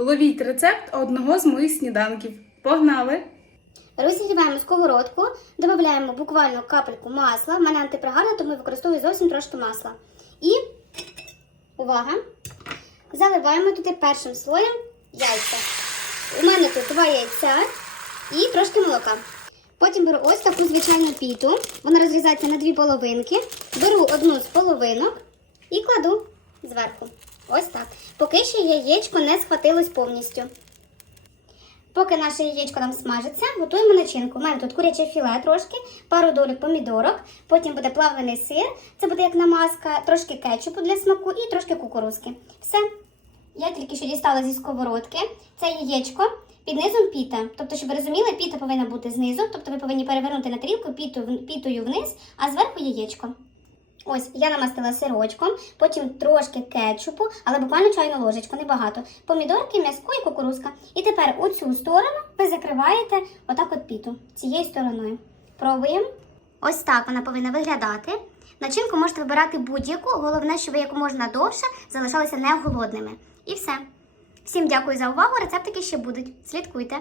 Ловіть рецепт одного з моїх сніданків. Погнали! Розігріваємо сковородку, додаємо буквально капельку масла. В мене антипригарне, тому я використовую зовсім трошки масла. І увага! Заливаємо туди першим слоєм яйця. У мене тут два яйця і трошки молока. Потім беру ось таку звичайну піту. Вона розрізається на дві половинки. Беру одну з половинок і кладу зверху. Ось так. Поки що яєчко не схватилось повністю. Поки наше яєчко там смажиться, готуємо начинку. У мене тут куряче філе трошки, пару долік помідорок, потім буде плавлений сир, це буде як намазка, трошки кетчупу для смаку і трошки кукурузки. Все. Я тільки що дістала зі сковородки. Це яєчко під низом піта. Тобто, щоб ви розуміли, піта повинна бути знизу, тобто ви повинні перевернути на тарілку пітою вниз, а зверху яєчко. Ось я намастила сирочком, потім трошки кетчупу, але буквально чайну ложечку, небагато. Помідорки, м'яско і кукурузка. І тепер у цю сторону ви закриваєте отак от піту цією стороною. Пробуємо. Ось так вона повинна виглядати. Начинку можете вибирати будь-яку, головне, щоб ви як можна довше залишалися не голодними. І все. Всім дякую за увагу. Рецептики ще будуть. Слідкуйте.